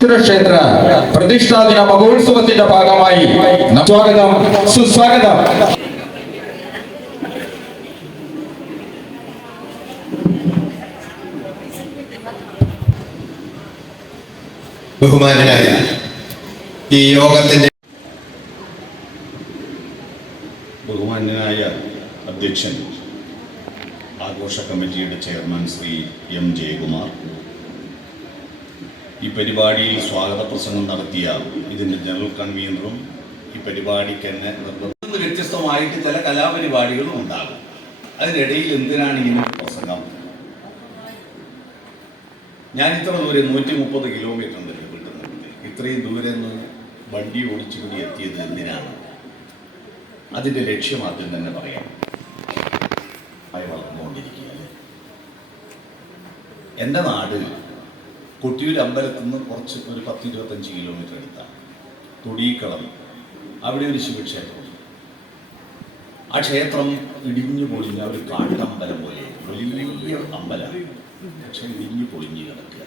ക്ഷേത്ര പ്രതിഷ്ഠാദിന മഹോത്സവത്തിന്റെ ഭാഗമായി ന- സ്വാഗതം സുസ്വാഗതം. ബഹുമാനായ ഈ യോഗത്തിന്റെ ബഹുമാനായ അധ്യക്ഷൻ ആഘോഷ കമ്മിറ്റിയുടെ ചെയർമാൻ ശ്രീ എം ജയകുമാർ. ഈ പരിപാടിയിൽ സ്വാഗത പ്രസംഗം നടത്തിയ ഇതിന്റെ ജനറൽ കൺവീനറും ഈ പരിപാടിക്ക് തന്നെ വ്യത്യസ്തമായിട്ട് ചില കലാപരിപാടികളും ഉണ്ടാകും. അതിനിടയിൽ എന്തിനാണ് ഇങ്ങനെ പ്രസംഗം? ഞാൻ ഇത്ര ദൂരെ നൂറ്റി മുപ്പത് കിലോമീറ്റർ എന്റെ വീട്ടിൽ നിന്ന് ഇത്രയും ദൂരെ നിന്ന് വണ്ടി ഓടിച്ചു കൂടി എത്തിയത് എന്തിനാണ്? അതിന്റെ ലക്ഷ്യം ആദ്യം തന്നെ പറയാം. ആയി വളർന്നുകൊണ്ടിരിക്കുകയല്ലേ എന്റെ നാട് കൊട്ടിയൂർ അമ്പലത്തിൽ നിന്ന് കുറച്ച് ഒരു പത്ത് ഇരുപത്തഞ്ച് കിലോമീറ്റർ അടുത്താണ്. തൊടിക്കളം അവിടെ ഒരു ശിവക്ഷേത്രം ആ ക്ഷേത്രം ഇടിഞ്ഞു പൊളിഞ്ഞ ഒരു കാട്ടമ്പലം പോലെ വലിയ അമ്പലം പക്ഷെ ഇടിഞ്ഞു പൊളിഞ്ഞു കിടക്കുക.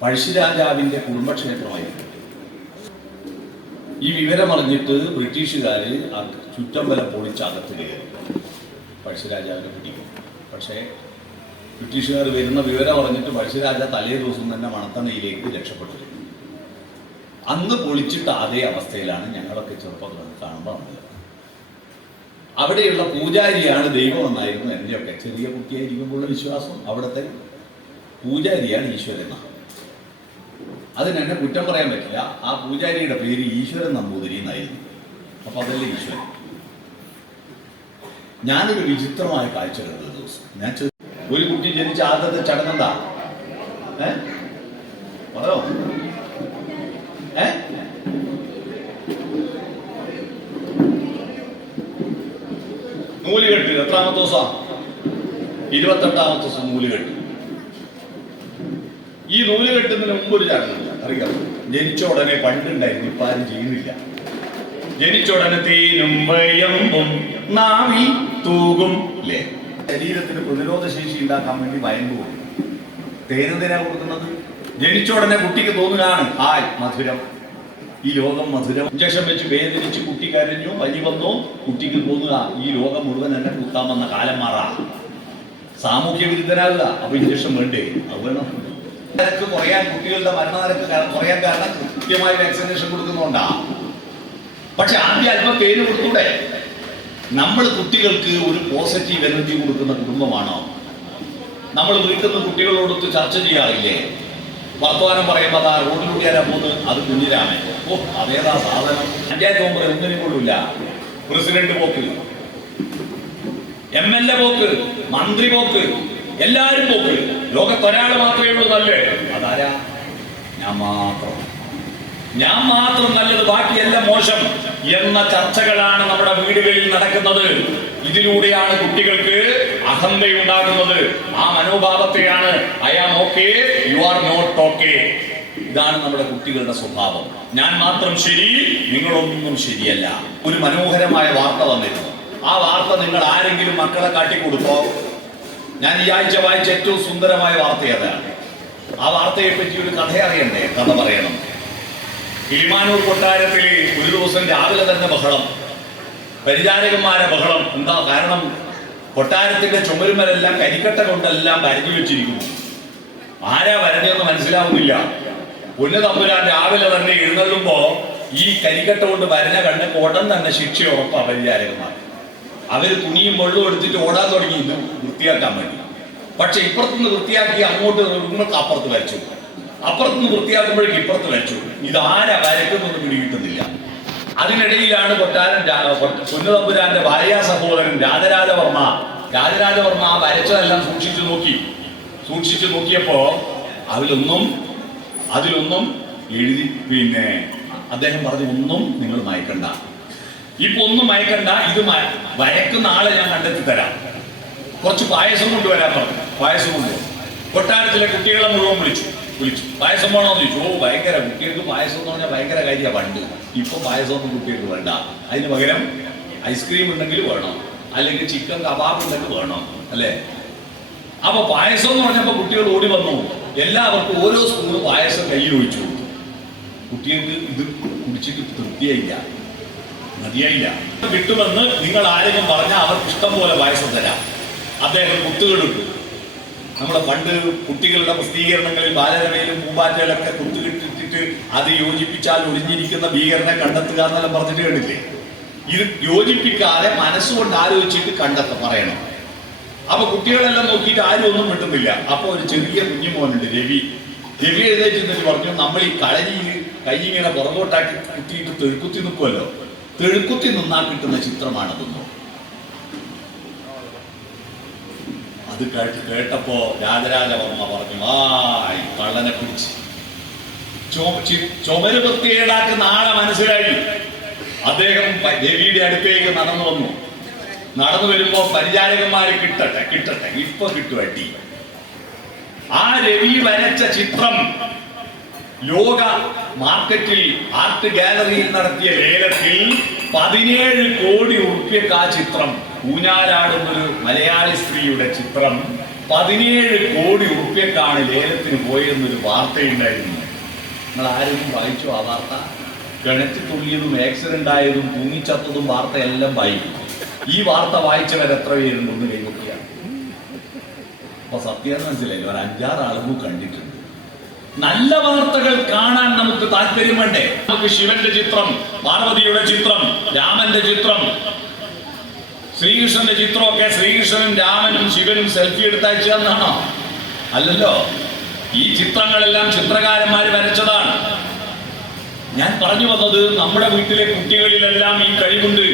പഴശ്ശിരാജാവിന്റെ കുടുംബക്ഷേത്രമായിരുന്നു ഈ വിവരം അറിഞ്ഞിട്ട് ബ്രിട്ടീഷുകാർ ആ ചുറ്റമ്പലം പൊളിച്ചകത്ത് കയറി. പഴശ്ശിരാജാവിനെ പിടിക്കും. പക്ഷേ ബ്രിട്ടീഷുകാർ വരുന്ന വിവരം അറിഞ്ഞിട്ട് പഴശ്ശിരാജ തലേ ദിവസം തന്നെ മണത്തണയിലേക്ക് രക്ഷപ്പെട്ടിരുന്നു. അന്ന് പൊളിച്ചിട്ട് അതേ അവസ്ഥയിലാണ് ഞങ്ങളൊക്കെ ചെറുപ്പത്തിൽ കാണുമ്പോൾ വന്നത്. അവിടെയുള്ള പൂജാരിയാണ് ദൈവം എന്നായിരുന്നു എന്റെയൊക്കെ ചെറിയ കുട്ടിയായിരിക്കുമ്പോഴുള്ള വിശ്വാസം. അവിടുത്തെ പൂജാരിയാണ് ഈശ്വരൻ അതിന് കുറ്റം പറയാൻ പറ്റില്ല. ആ പൂജാരിയുടെ പേര് ഈശ്വരൻ നമ്പൂതിരി എന്നായിരുന്നു. അപ്പൊ അതല്ലേ ഈശ്വരൻ? ഞാനൊരു വിചിത്രമായ കാഴ്ച കണ്ടത് ദിവസം. ഞാൻ ഒരു കുട്ടി ജനിച്ച ആദ്യത്തെ ചടങ്ങെന്താ ഏ? പറയോ ഏ? നൂലുകെട്ട് എത്രാമത്തെ ദിവസം? ഇരുപത്തെട്ടാമത്തെ ദിവസം നൂലുകെട്ട് ഈ നൂൽ കെട്ടുന്നതിന് മുമ്പ് ഒരു ചടങ്ങില്ല അറിയാം? ജനിച്ച ഉടനെ പണ്ടുണ്ടായിരുന്നു ഇപ്പൊ ആരും ചെയ്യുന്നില്ല. ജനിച്ച ഉടനെ തേനും വയമ്പും നാവി തൂകും. അല്ലേ ശരീരത്തിന് പ്രതിരോധ ശേഷി ഉണ്ടാക്കാൻ വേണ്ടി വയമ്പ് കൊടുക്കും തേനെന്തിനാ കൊടുക്കുന്നത് ജനിച്ച ഉടനെ കുട്ടിക്ക് തോന്നുകയാണ് ഹായ് മധുരം. ഈ ലോകം മധുരം. ഇഞ്ചക്ഷൻ വെച്ച് വേദനിച്ച് കുട്ടി കരഞ്ഞു പനി വന്നു കുട്ടിക്ക് തോന്നുക ഈ ലോകം മുഴുവൻ എന്നെ കുത്താമെന്ന കാലം മാറാ. സാമൂഹ്യ വിരുദ്ധരാകുക അപ്പൊ ഇഞ്ചക്ഷൻ വേണ്ടേ? അത് വേണം. നിരക്ക് കുറയാൻ കുട്ടികളുടെ മരണനിരക്ക് കുറയാൻ കാരണം കൃത്യമായി വാക്സിനേഷൻ കൊടുക്കുന്നുണ്ടാ. പക്ഷെ ആദ്യം അല്പം പേര് കൊടുത്തൂടെ? നമ്മൾ കുട്ടികൾക്ക് ഒരു പോസിറ്റീവ് എനർജി കൊടുക്കുന്ന കുടുംബമാണോ? നമ്മൾ വീട്ടിൽ കുട്ടികളോട് ചർച്ച ചെയ്യാറില്ലേ? വർത്തമാനം പറയുമ്പോൾ അതാ റോഡിലൂടെ ആരാ പോകുന്നത്? അത് കുഞ്ഞിരാമൻ. ഓ അതേതാ സാധനം? പഞ്ചായത്ത് മെമ്പർ ഒന്നിനും കൊള്ളില്ല പ്രസിഡന്റ് പോക്ക്. എം എൽ എ പോക്ക് മന്ത്രി പോക്ക് എല്ലാരും പോക്ക്. ലോകത്തൊരാൾ മാത്രമേ ഉള്ളൂ നല്ലേ അതാരാ? ഞാൻ മാത്രം. ഞാൻ മാത്രം നല്ലത് ബാക്കിയെല്ലാം മോശം എന്ന ചർച്ചകളാണ് നമ്മുടെ വീടുകളിൽ നടക്കുന്നത്. ഇതിലൂടെയാണ് കുട്ടികൾക്ക് അഹന്തയുണ്ടാകുന്നത് ആ മനോഭാവത്തെയാണ് I am okay you are not okay ഇതാണ് നമ്മുടെ കുട്ടികളുടെ സ്വഭാവം. ഞാൻ മാത്രം ശരി നിങ്ങളൊന്നും ശരിയല്ല. ഒരു മനോഹരമായ വാർത്ത വന്നിരുന്നു. ആ വാർത്ത നിങ്ങൾ ആരെങ്കിലും മക്കളെ കാട്ടിക്കൊടുത്തോ? ഞാൻ ഈ ആഴ്ച വായിച്ച ഏറ്റവും സുന്ദരമായ വാർത്ത അതാണ് ആ വാർത്തയെ പറ്റി ഒരു കഥ അറിയണ്ടേ കഥ പറയണം. കിളിമാനൂർ കൊട്ടാരത്തിൽ ഒരു ദിവസം രാവിലെ തന്നെ ബഹളം. പരിചാരകന്മാരെ ബഹളം. എന്താ കാരണം? കൊട്ടാരത്തിന്റെ ചുമരുമലെല്ലാം കരിക്കട്ട കൊണ്ടെല്ലാം വരഞ്ഞു വെച്ചിരിക്കുന്നു. ആരാ വരഞ്ഞെന്ന് മനസ്സിലാവുന്നില്ല. പൊന്നു തമ്പുരാൻ രാവിലെ തന്നെ എഴുന്നള്ളുമ്പോ ഈ കരിക്കട്ട കൊണ്ട് വരഞ്ഞ കണ്ട് ഉടൻ തന്നെ ശിക്ഷ ഉറപ്പാ പരിചാരകന്മാർ. അവർ തുണിയും വെള്ളവും എടുത്തിട്ട് ഓടാൻ തുടങ്ങി. ഇത് വൃത്തിയാക്കാൻ വേണ്ടി. പക്ഷെ ഇപ്പുറത്തുനിന്ന് വൃത്തിയാക്കി അങ്ങോട്ട് നിങ്ങൾക്ക് അപ്പുറത്ത് വരച്ചു. അപ്പുറത്തുനിന്ന് വൃത്തിയാക്കുമ്പോഴേക്ക് ഇപ്പുറത്ത് വെച്ചു ഇത് ആരാ വരക്കുന്നൊന്നും പിടികിട്ടുന്നില്ല അതിനിടയിലാണ് കൊട്ടാരൻ രാ- കൊട്ട- പൊന്നുതമ്പുരാന്റെ ഭാര്യ സഹോദരൻ രാജരാജവർമ്മ. രാജരാജവർമ്മ ആ വരച്ചതെല്ലാം സൂക്ഷിച്ചു നോക്കി. സൂക്ഷിച്ചു നോക്കിയപ്പോ അതിലൊന്നും അതിലൊന്നും എഴുതി പിന്നെ അദ്ദേഹം പറഞ്ഞു ഒന്നും നിങ്ങൾ മയക്കണ്ട. ഇപ്പൊ ഒന്നും മയക്കണ്ട ഇത് വയക്കുന്ന ആളെ ഞാൻ കണ്ടെത്തി തരാം കുറച്ച് പായസം കൊണ്ടുവരാൻ പറഞ്ഞു. പായസം കൊണ്ടുവരും കൊട്ടാരത്തിലെ കുട്ടികളെ മുഴുവൻ വിളിച്ചു. വിളിച്ചു. പായസം വേണോ എന്ന് ചോദിച്ചു. ഓ ഭയങ്കര കുട്ടികൾക്ക് പായസം എന്ന് പറഞ്ഞാൽ ഭയങ്കര കാര്യമാണ് പണ്ട്. ഇപ്പൊ പായസം ഒന്നും കുട്ടികൾക്ക് വേണ്ട. അതിന് പകരം ഐസ്ക്രീം ഉണ്ടെങ്കിൽ വേണം. അല്ലെങ്കിൽ ചിക്കൻ കബാബ് ഉണ്ടെങ്കിൽ വേണം. അല്ലേ? അപ്പൊ പായസം എന്ന് പറഞ്ഞപ്പോ കുട്ടികൾ ഓടി വന്നു. എല്ലാവർക്കും ഓരോ സ്പൂണ് പായസം കയ്യിൽ ഒഴിച്ചു. കൊടുത്തു കുട്ടികൾക്ക് ഇത് കുടിച്ചിട്ട് തൃപ്തിയായില്ല. മതിയായില്ല. കിട്ടുമെന്ന് നിങ്ങൾ ആരെങ്കിലും പറഞ്ഞാൽ അവർക്ക് ഇഷ്ടം പോലെ പായസം തരാം. അദ്ദേഹം കുത്തുകെടുത്തു. നമ്മളെ പണ്ട് കുട്ടികളുടെ പ്രസിദ്ധീകരണങ്ങളിൽ ബാലരമയിലും പൂമ്പാറ്റയിലൊക്കെ കുത്തുകിട്ടിട്ട് അത് യോജിപ്പിച്ചാൽ ഒളിഞ്ഞിരിക്കുന്ന ഭീകരനെ കണ്ടെത്തുക എന്നെല്ലാം പറഞ്ഞിട്ട് കേട്ടില്ലേ? ഇത് യോജിപ്പിക്കാതെ മനസ്സുകൊണ്ട് ആലോചിച്ചിട്ട് കണ്ടെത്ത പറയണം. അപ്പൊ കുട്ടികളെല്ലാം നോക്കിയിട്ട് ആരും ഒന്നും കിട്ടുന്നില്ല അപ്പൊ ഒരു ചെറിയ കുഞ്ഞുമോനുണ്ട് രവി. രവി എഴുന്നേറ്റ് പറഞ്ഞു നമ്മൾ ഈ കളരിയിൽ കൈ ഇങ്ങനെ പുറകോട്ടാക്കി കുത്തിയിട്ട് തെഴുക്കുത്തി നിൽക്കുമല്ലോ തെഴുക്കുത്തി നിന്നാൽ കിട്ടുന്ന ചിത്രമാണതെന്നോ. അത് കേട്ട് കേട്ടപ്പോ രാജരാജവർമ്മ പറഞ്ഞു ആയി കള്ളനെ പിടിച്ച്. ചുമര് വൃത്തികേടാക്കുന്ന ആളെ മനസ്സിലായി. അദ്ദേഹം ദേവിയുടെ അടുത്തേക്ക് നടന്നു വന്നു. നടന്നു വരുമ്പോ പരിചാരകന്മാര് കിട്ടട്ടെ കിട്ടട്ടെ ഇപ്പൊ കിട്ടു അടി ആ രവി വരച്ച ചിത്രം ലോക മാർക്കറ്റിൽ ആർട്ട് ഗാലറിയിൽ നടത്തിയ ലേലത്തിൽ പതിനേഴ് കോടി ഉറുപ്പ്യക്ക് ആ ചിത്രം. ഊഞ്ഞാലാടുന്നൊരു മലയാളി സ്ത്രീയുടെ ചിത്രം പതിനേഴ് കോടി ഉറുപ്പ്യക്കാണ് ലേലത്തിന് പോയെന്നൊരു വാർത്തയുണ്ടായിരുന്നു. നിങ്ങൾ ആരെങ്കിലും വായിച്ചു ആ വാർത്ത? കിണറ്റി തുള്ളിയതും ആക്സിഡന്റ് ആയതും തൂങ്ങിച്ചത്തതും വാർത്തയെല്ലാം വായിക്കും. ഈ വാർത്ത വായിച്ചവർ എത്ര പേരുണ്ടെന്ന് കൈവയ്ക്കുക അപ്പൊ സത്യം മനസ്സിലായില്ല ഒരു അഞ്ചാറ് ആളുകൾ കണ്ടിട്ടുണ്ട്. നല്ല വാർത്തകൾ കാണാൻ നമുക്ക് താല്പര്യം വേണ്ടേ നമുക്ക് ശിവന്റെ ചിത്രം പാർവതിയുടെ ചിത്രം രാമന്റെ ചിത്രം ശ്രീകൃഷ്ണന്റെ ചിത്രമൊക്കെ ശ്രീകൃഷ്ണനും രാമനും ശിവനും സെൽഫി എടുത്തയച്ചു തന്നാണോ? അല്ലല്ലോ. ഈ ചിത്രങ്ങളെല്ലാം ചിത്രകാരന്മാർ വരച്ചതാണ്. ഞാൻ പറഞ്ഞു വന്നത് നമ്മുടെ വീട്ടിലെ കുട്ടികളിലെല്ലാം ഈ കഴിവുണ്ട്.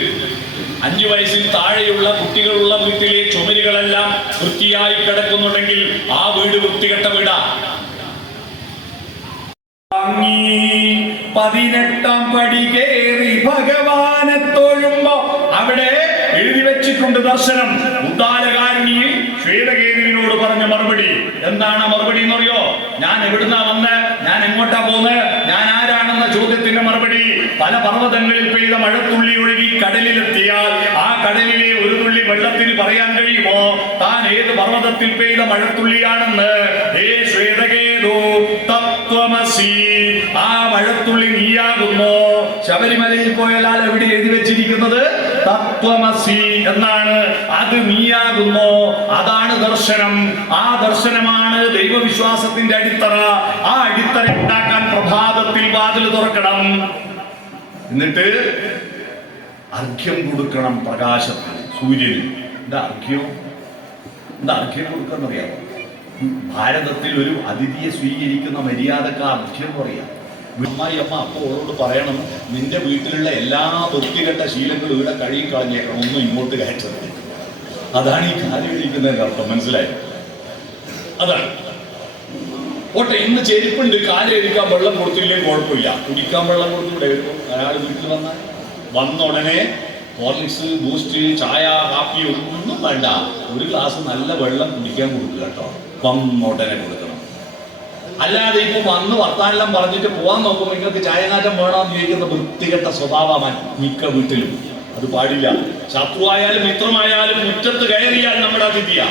അഞ്ചു വയസ്സിൽ താഴെയുള്ള കുട്ടികളുള്ള വീട്ടിലെ ചുമരുകളെല്ലാം വൃത്തിയായി കിടക്കുന്നുണ്ടെങ്കിൽ ആ വീട് വൃത്തികെട്ട വീടാ. പതിനെട്ടാം പടി കേറി ഭഗവാനെ തൊഴുമ്പോ അവിടെ എഴുതി വെച്ചിട്ടുണ്ട് ദർശനം. ഉദ്ദാലകാരുണിയിൽ ശ്വേതകേതുവിനോട് പറഞ്ഞ മറുപടി. എന്താണ് മറുപടി എന്നറിയോ? ഞാൻ എവിടുന്നാ വന്ന്? ഞാൻ എങ്ങോട്ടാ പോന്ന്? ഞാൻ ആരാണെന്ന ചോദ്യത്തിന്റെ മറുപടി. പല പർവതങ്ങളിൽ പെയ്ത മഴത്തുള്ളി ഒഴുകി കടലിലെത്തിയാൽ ആ കടലിലെ ഒരു തുള്ളി വെള്ളത്തിൽ പറയാൻ കഴിയുമോ? താൻ ഏത് പർവതത്തിൽ പെയ്ത മഴത്തുള്ളിയാണെന്ന്? ആ മഴത്തുള്ളി നീയാകുന്നു. ശബരിമലയിൽ പോയാൽ എവിടെ എഴുതി വെച്ചിരിക്കുന്നത്? തത്വമസി എന്നാണ്. അത് നീയാകുന്നു. അതാണ് ദർശനം. ആ ദർശനമാണ് ദൈവവിശ്വാസത്തിന്റെ അടിത്തറ. ആ അടിത്തറ ഉണ്ടാക്കാൻ പ്രഭാതത്തിൽ വാതിൽ തുറക്കണം. എന്നിട്ട് അർഘ്യം കൊടുക്കണം പ്രകാശത്തിന്. സൂര്യന് എന്താ അർഘ്യം? എന്താ അർഘ്യം കൊടുക്കാൻ അറിയാമോ ഭാരതത്തിൽ ഒരു അതിഥിയെ സ്വീകരിക്കുന്ന മര്യാദയ്ക്ക് അർഘ്യം പറയാം. അമ്മായി അമ്മ അപ്പൊ പറയണം നിന്റെ വീട്ടിലുള്ള എല്ലാ വൃത്തികെട്ട ശീലങ്ങളും ഇവിടെ കഴുകി കളഞ്ഞേക്കണം ഒന്നും ഇങ്ങോട്ട് കയറ്റത് അതാണ് ഈ കാലി കഴിക്കുന്നതിന്റെ അർത്ഥം മനസ്സിലായി? അതാണ്. ഓട്ടെ ഇന്ന് ചെരുപ്പുണ്ട് കാലി കഴിക്കാൻ വെള്ളം കൊടുത്തില്ലെങ്കിൽ കുഴപ്പമില്ല. കുടിക്കാൻ വെള്ളം കൊടുത്തൂടെ അയാൾ വീട്ടിൽ വന്ന വന്ന ഉടനെ ഹോർലിക്സ് ബൂസ്റ്റ് ചായ കാപ്പി ഒന്നും വേണ്ട. ഒരു ഗ്ലാസ് നല്ല വെള്ളം കുടിക്കാൻ കൊടുക്കുക കേട്ടോ. വന്ന ഉടനെ കൊടുക്കണം അല്ലാതെ ഇപ്പൊ വന്ന് വർത്താനെല്ലാം പറഞ്ഞിട്ട് പോവാൻ നോക്കുമ്പോൾ നിങ്ങൾക്ക് ചായനാറ്റം വേണമെന്ന് ചോദിക്കുന്ന വൃത്തികെട്ട സ്വഭാവമാണ് മിക്ക വീട്ടിലും. അത് പാടില്ല. ശത്രുവായാലും മിത്രമായാലും മുറ്റത്ത് കയറിയാൽ നമ്മുടെ അതിഥിയ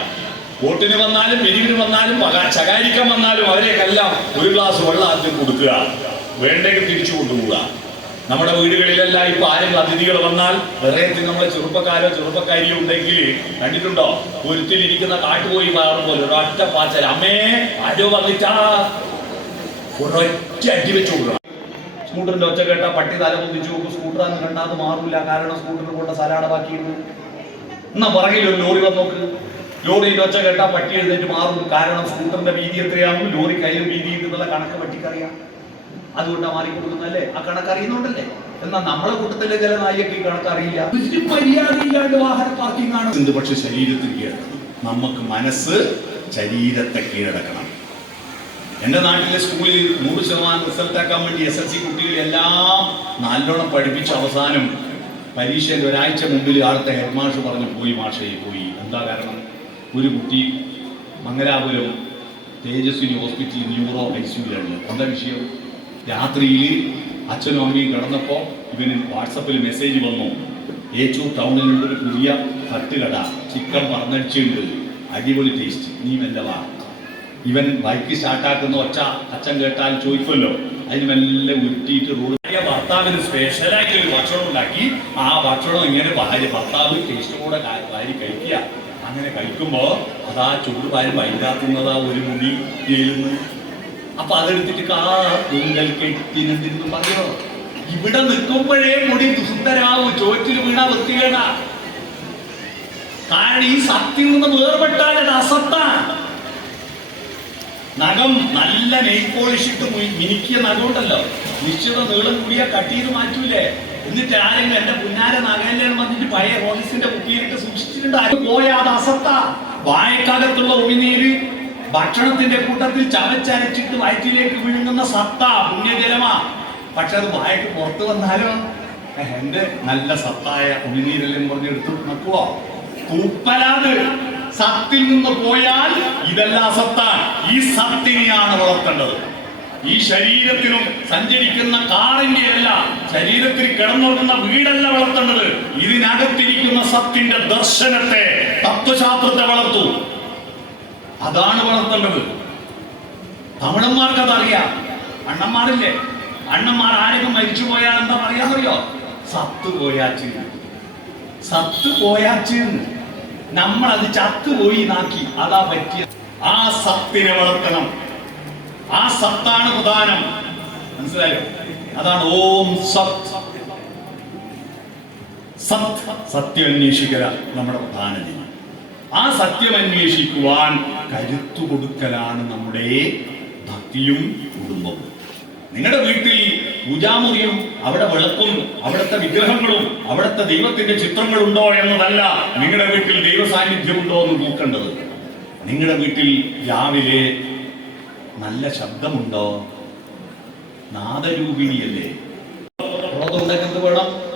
വോട്ടിന് വന്നാലും എരിവിന് വന്നാലും ശകാരിക്കാൻ വന്നാലും അവരെക്കെല്ലാം ഒരു ഗ്ലാസ് വെള്ളം ആദ്യം കൊടുക്കുക. വേണ്ടെങ്കിൽ തിരിച്ചു കൊണ്ടുപോവുക. നമ്മുടെ വീടുകളിലെല്ലാം ഇപ്പൊ ആരെങ്കിലും അതിഥികൾ വന്നാൽ വേറെ നമ്മളെ ചെറുപ്പക്കാരോ ചെറുപ്പക്കാരിയോ ഉണ്ടെങ്കിൽ കണ്ടിട്ടുണ്ടോ? പൊരുത്തിലിരിക്കുന്ന കാട്ടുപോയി മാറും പോലെ ഒരൊറ്റ പാച്ചൽ. അമ്മേ ആരോ വന്നിട്ടാ? ഒരൊറ്റ അടി വെച്ചു കൊടുക്കണം സ്കൂട്ടറിന്റെ ഒച്ച കേട്ട പട്ടി തല പൊതിച്ചു നോക്കും. സ്കൂട്ടറാന്ന് കണ്ടാ അത് മാറില്ല കാരണം സ്കൂട്ടറിന് കൊണ്ട സലാട ബാക്കിയിരുന്നു എന്നാ പുറകിൽ ഒരു ലോറി വന്ന് നോക്ക്. ലോറിയുടെ ഒച്ച കേട്ടാ പട്ടി എഴുന്നേറ്റ് മാറും കാരണം സ്കൂട്ടറിന്റെ വീതി എത്രയാവും ലോറി കയ്യിൽ വീതി എന്നുള്ള കണക്ക് പട്ടിക്കറിയാം. അതുകൊണ്ടാ മാറി കൊടുക്കുന്നല്ലേ ആ കണക്ക് അറിയുന്നുണ്ടല്ലേ? എന്നാൽ നമ്മളെ കൂട്ടത്തിലെ ചില നായികക്ക് ഈ കണക്ക് അറിയില്ല. എന്ത് പക്ഷെ ശരീരത്തിൽ കീഴടക്കണം. നമുക്ക് മനസ്സ് ശരീരത്തെ കീഴടക്കണം. എന്റെ നാട്ടിലെ സ്കൂളിൽ നൂറ് ശതമാനം റിസൾട്ട് ആക്കാൻ വേണ്ടി എസ് എൽ സി കുട്ടികളെല്ലാം നല്ലോണം പഠിപ്പിച്ച അവസാനം പരീക്ഷയിൽ ഒരാഴ്ച മുമ്പിൽ ആളത്തെ ഹെഡ് മാഷ് പറഞ്ഞു പോയി മാഷേ പോയി. എന്താ കാരണം? ഒരു കുട്ടി മംഗലാപുരം തേജസ്വിനി ഹോസ്പിറ്റലിൽ ന്യൂറോ ഐ സിയുലാണ് എന്താ വിഷയം? രാത്രിയിൽ അച്ഛനും അമ്മയും കിടന്നപ്പോൾ ഇവന് വാട്സപ്പിൽ മെസ്സേജ് വന്നു. ഏച്ചു ടൗണിലുള്ള ഒരു പുതിയ തട്ടുകട ചിക്കൻ പറന്നടിച്ചുണ്ട് അടിപൊളി ടേസ്റ്റ് നീ മെല്ലെ വാ. ഇവൻ ബൈക്ക് സ്റ്റാർട്ടാക്കുന്ന ഒച്ച അച്ഛൻ കേട്ടാൽ ചോദിക്കുമല്ലോ. അതിന് മെല്ലെ ഉരുട്ടിയിട്ട് റോഡ് ഭർത്താവിന് സ്പെഷ്യലായിട്ട് ഒരു ഭക്ഷണം ഉണ്ടാക്കി. ആ ഭക്ഷണം ഇങ്ങനെ ഭാര്യ ഭർത്താവ് ടേസ്റ്റോടെ ഭാര്യ കഴിക്കുക. അങ്ങനെ കഴിക്കുമ്പോൾ അതാ ചൂട് ഭാര്യ വൈകാത്തുന്നതാ ഒരു മുടി ജയിലുന്നു അപ്പൊ അതെടുത്തിട്ട് കെട്ടി കെട്ടിനെന്തിരുന്നു പറയോ? ഇവിടെ നിൽക്കുമ്പോഴേ മുടി ദുസ്തരാവും ചോറ്റിൽ വീണ വൃത്തികേട. കാരണം ഈ സത്തിൽ നിന്ന് വേർപെട്ടാൽ അത് അസത്താണ്. നഖം നല്ല നെയ് പോളിഷ് ഇട്ട് മിനുക്കിയ നഖമുണ്ടല്ലോ. നിശ്ചിത നീളം കൂടിയ കട്ട് ചെയ്ത് മാറ്റൂലേ. എന്നിട്ട് ആരെങ്കിലും എന്റെ പുന്നാര നഖല്ലേ വന്നിട്ട് പഴയ ഹോളിസിന്റെ കുട്ടിയിലിട്ട് സൂക്ഷിച്ചിട്ടുണ്ട്. അത് പോയാ അത് അസത്ത. വായക്കകത്തുള്ള ഉമിനീര് ഭക്ഷണത്തിന്റെ കൂട്ടത്തിൽ ചവച്ചരച്ചിട്ട് വയറ്റിലേക്ക് വിഴുങ്ങുന്ന സത്ത പുണ്യജലമാ. പക്ഷെ അത് വായക്ക് പുറത്തു വന്നാലോ? എന്റെ നല്ല സത്തായ ഉമിനീരെല്ലാം പറഞ്ഞെടുത്ത് നോക്കുവോ തൂപ്പലാത്. സത്തിൽ നിന്ന് പോയാൽ ഇതെല്ലാം സത്താണ് ഈ സത്തിനെയാണ് വളർത്തേണ്ടത്. ഈ ശരീരത്തിനും സഞ്ചരിക്കുന്ന കാറിന്റെ അല്ല ശരീരത്തിൽ കിടന്നുറങ്ങുന്ന വീടല്ല വളർത്തേണ്ടത്. ഇതിനകത്തിരിക്കുന്ന സത്തിന്റെ ദർശനത്തെ തത്വശാസ്ത്രത്തെ വളർത്തു. അതാണ് വളർത്തേണ്ടത്. തമിഴന്മാർക്ക് അതറിയാം. അണ്ണന്മാരില്ലേ? അണ്ണന്മാർ ആരെങ്കിലും മരിച്ചു പോയാൽ എന്താ പറയാന്നറിയോ? സത്ത് പോയാ സത്ത് പോയാ നമ്മൾ അത് ചത്തുപോയി നാക്കി അതാ പറ്റിയ ആ സത്തിനെ വളർത്തണം. ആ സത്താണ് പ്രധാനം. മനസ്സിലായോ? അതാണ് ഓം സത്. സത്. സത്യം അന്വേഷിക്കുക നമ്മുടെ പ്രധാന രീതി. ആ സത്യം അന്വേഷിക്കുവാൻ കരുത്തു കൊടുക്കലാണ് നമ്മുടെ ഭക്തിയും കുടുംബവും. നിങ്ങളുടെ വീട്ടിൽ പൂജാമുറിയും അവിടെ വിളക്കും അവിടുത്തെ വിഗ്രഹങ്ങളും അവിടുത്തെ ദൈവത്തിന്റെ ചിത്രങ്ങൾ ഉണ്ടോ എന്നതല്ല നിങ്ങളുടെ വീട്ടിൽ ദൈവ സാന്നിധ്യമുണ്ടോ എന്ന് നോക്കേണ്ടത്. നിങ്ങളുടെ വീട്ടിൽ രാവിലെ നല്ല ശബ്ദമുണ്ടോ? നാദരൂപിണിയല്ലേ? വേണം?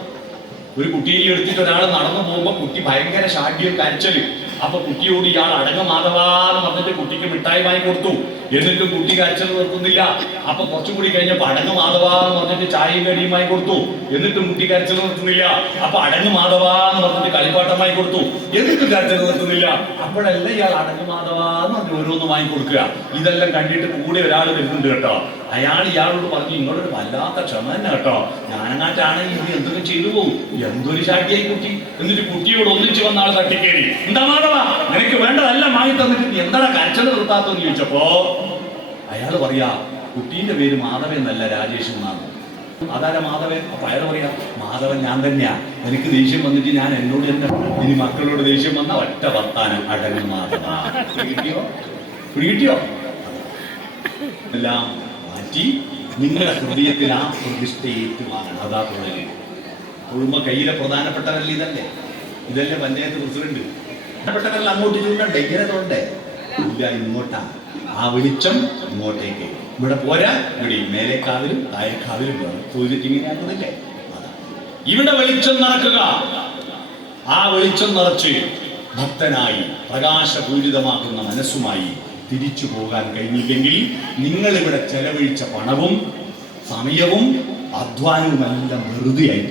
ഒരു കുട്ടിയെ എടുത്തിട്ട് ഒരാൾ നടന്നു പോകുമ്പോ കുട്ടി ഭയങ്കര ഷാഢ്യം കരച്ചൽ. അപ്പൊ കുട്ടിയോട് ഇയാൾ അടങ്ങ മാധവാന്ന് പറഞ്ഞിട്ട് കുട്ടിക്ക് മിഠായി വാങ്ങി കൊടുത്തു. എന്നിട്ടും കുട്ടി കരച്ചൽ നിർത്തുന്നില്ല. അപ്പൊ കുറച്ചും കൂടി കഴിഞ്ഞപ്പോ അടങ്ങ മാധവാന്ന് പറഞ്ഞിട്ട് ചായയും കടിയും വാങ്ങി കൊടുത്തു. എന്നിട്ടും കുട്ടി കരച്ചൽ നിർത്തുന്നില്ല. അപ്പൊ അടങ്ങ് മാധവാന്ന് പറഞ്ഞിട്ട് കളിപ്പാട്ടം വാങ്ങി കൊടുത്തു. എന്നിട്ടും കരച്ചൽ നിർത്തുന്നില്ല. അപ്പോഴല്ല ഇയാൾ അടങ്ങ് മാധവാന്ന് പറഞ്ഞ് ഓരോന്ന് വാങ്ങി കൊടുക്കുക. ഇതെല്ലാം കണ്ടിട്ട് കൂടെ ഒരാൾ വരുന്നുണ്ട് കേട്ടോ. അയാൾ ഇയാളോട് പറഞ്ഞു ഇങ്ങോട്ടൊരു വല്ലാത്ത ക്ഷമ തന്നെ കേട്ടോ. ഞാനങ്ങാട്ടാണെങ്കിൽ ഇത് എന്തൊക്കെ ചെയ്തു പോകും? എന്തൊരു ശാട്ടിയായി കുട്ടി? എന്നിട്ട് കുട്ടിയോട് ഒന്നിച്ച് വന്ന ആൾ തട്ടിക്കേറി. എന്താ മാധവ? നിനക്ക് വേണ്ടതല്ല വാങ്ങി തന്നിട്ട് നീ എന്താണ് കരച്ചത് നിർത്താത്തെന്ന് ചോദിച്ചപ്പോ അയാൾ പറയാ കുട്ടീന്റെ പേര് മാധവൻ എന്നല്ല രാജേഷ് എന്നാണ്. അതാര മാധവൻ? അപ്പൊ അയാൾ പറയാ മാധവൻ ഞാൻ തന്നെയാ. എനിക്ക് ദേഷ്യം വന്നിട്ട് ഞാൻ എന്നോട് തന്നെ ഇനി മക്കളോട് ദേഷ്യം വന്ന ഒറ്റ വർത്താനം അടങ്ങ് മാധവ. പിടികിട്ടിയോ പിടികിട്ടിയോ എല്ലാം മാറ്റി നിങ്ങളുടെ ഹൃദയത്തിൽ ആ പ്രതിഷ്ഠ ഏറ്റുവാങ്ങണം. അതാ തൊഴിൽ കുടുംബ കയ്യിലെ പ്രധാനപ്പെട്ടവരല്ല ഇതല്ലേ? ഇതല്ലേ പഞ്ചായത്ത് പ്രസിഡന്റ്? പ്രധാനപ്പെട്ടതല്ല അങ്ങോട്ട് ചൂണ്ടണ്ടേ ഇങ്ങനെ തൊണ്ടേ ഇല്ല ഇങ്ങോട്ടാ. ആ വെളിച്ചം ഇങ്ങോട്ടേക്ക്. ഇവിടെ പോരാ. ഇവിടെ മേലേക്കാവിലും താഴേക്കാവിലും വേണം. തൊഴിലിട്ട് ഇങ്ങനെ ആക്കുന്നില്ലേ അതാ. ഇവിടെ വെളിച്ചം നടക്കുക ആ വെളിച്ചം നിറച്ച് ഭക്തനായി പ്രകാശപൂരിതമാക്കുന്ന മനസ്സുമായി തിരിച്ചു പോകാൻ കഴിഞ്ഞില്ലെങ്കിൽ നിങ്ങൾ ഇവിടെ ചെലവഴിച്ച പണവും സമയവും അധ്വാനവുമെല്ലാം വെറുതെയായി.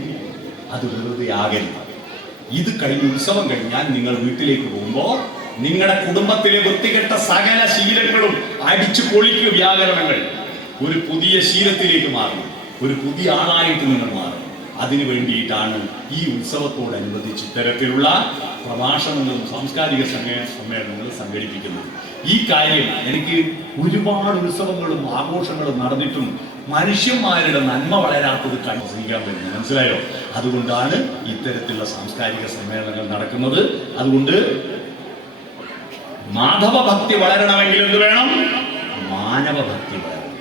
അത് വെറുതെ ആകരുത്. ഇത് കഴിഞ്ഞ ഉത്സവം കഴിഞ്ഞാൽ നിങ്ങൾ വീട്ടിലേക്ക് പോകുമ്പോൾ നിങ്ങളുടെ കുടുംബത്തിലെ വൃത്തികെട്ട സകല ശീലങ്ങളും അടിച്ചു പൊളിക്കുക വ്യാകരണങ്ങൾ. ഒരു പുതിയ ശീലത്തിലേക്ക് മാറും. ഒരു പുതിയ ആളായിട്ട് നിങ്ങൾ മാറണം അതിനു വേണ്ടിയിട്ടാണ് ഈ ഉത്സവത്തോടനുബന്ധിച്ച് ഇത്തരത്തിലുള്ള പ്രഭാഷണങ്ങളും സാംസ്കാരിക സമ്മേളനങ്ങൾ സംഘടിപ്പിക്കുന്നത്. ഈ കാര്യം എനിക്ക് ഒരുപാട് ഉത്സവങ്ങളും ആഘോഷങ്ങളും നടന്നിട്ടും മനുഷ്യന്മാരുടെ നന്മ വളരാത്തത് കണ്ടുപിടിക്കാൻ പറ്റും മനസ്സിലായോ? അതുകൊണ്ടാണ് ഇത്തരത്തിലുള്ള സാംസ്കാരിക സമ്മേളനങ്ങൾ നടക്കുന്നത്. അതുകൊണ്ട് മാധവ ഭക്തി വളരണമെങ്കിൽ എന്ത് വേണം? മാനവ ഭക്തി വളരണം.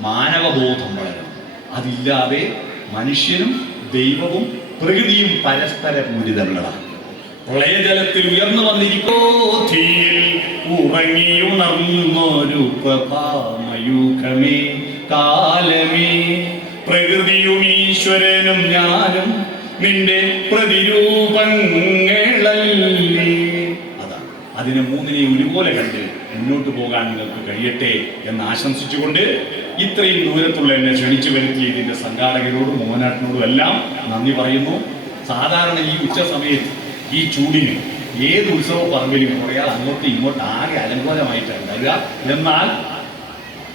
മാനവബോധം വളരണം. അതില്ലാതെ മനുഷ്യനും ദൈവവും പ്രകൃതിയും പരസ്പര പൂരിതങ്ങളാണ് പ്രളയജലത്തിൽ ഉയർന്നു വന്നിരിക്കോധിയിൽ പ്രകൃതിയും ഈശ്വരനും ഞാനും നിന്റെ പ്രതിരൂപങ്ങളല്ലേ. അതാണ് അതിനെ മൂന്നിനെ ഒരുപോലെ കണ്ട് മുന്നോട്ട് പോകാൻ നിങ്ങൾക്ക് കഴിയട്ടെ എന്ന് ആശംസിച്ചുകൊണ്ട് ഇത്രയും ദൂരത്തുള്ള എന്നെ ക്ഷണിച്ചു വരുത്തിയ ഇതിന്റെ സംഘാടകരോടും മോഹനാട്ടിനോടും എല്ലാം നന്ദി പറയുന്നു. സാധാരണ ഈ ഉച്ച സമയത്ത് ഈ ചൂടിന് ഏത് ഉത്സവ പറമ്പിലും പോയാൽ അങ്ങോട്ടും ഇങ്ങോട്ട് ആകെ അലങ്കോലമായിട്ടാണ് വരിക എന്നാൽ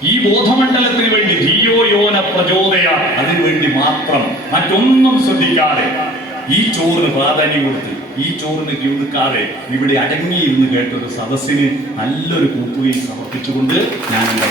ഈ ബോധമണ്ഡലത്തിന് വേണ്ടി ധിയോ യോന പ്രചോദയ. അതിനുവേണ്ടി മാത്രം മറ്റൊന്നും ശ്രദ്ധിക്കാതെ ഈ ചോറിന് പ്രാധാന്യം കൊടുത്ത് ഈ ചോറിന് കീഴുക്കാതെ ഇവിടെ അടങ്ങിയിരുന്ന് കേട്ടൊരു സദസ്സിന് നല്ലൊരു കൂപ്പുകയും സമർപ്പിച്ചുകൊണ്ട് ഞാൻ എന്റെ